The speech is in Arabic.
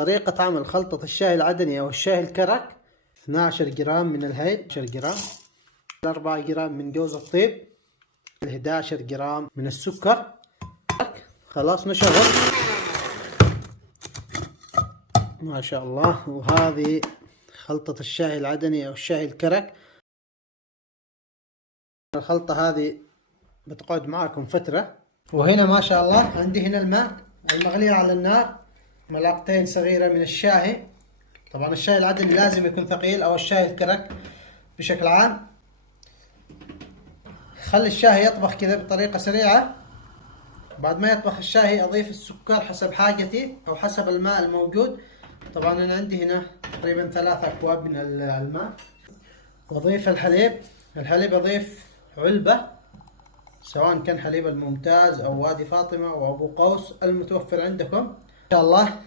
طريقة عمل خلطة الشاي العدني أو الشاي الكرك: 12 جرام من الهيل، 10 جرام، 4 جرام من جوز الطيب، 11 جرام من السكر. خلاص نشغل ما شاء الله. وهذه خلطة الشاي العدني أو الشاي الكرك. الخلطة هذه بتقعد معاكم فترة. وهنا ما شاء الله عندي هنا الماء المغلي على النار، ملعقتين صغيرة من الشاي. طبعا الشاي العدني لازم يكون ثقيل أو الشاي الكرك بشكل عام. خلي الشاي يطبخ كذا بطريقة سريعة. بعد ما يطبخ الشاي أضيف السكر حسب حاجتي أو حسب الماء الموجود. طبعا أنا عندي هنا تقريبا 3 أكواب من الماء. وأضيف الحليب أضيف علبة، سواء كان حليب الممتاز أو وادي فاطمة أو أبو قوس المتوفر عندكم إن شاء الله.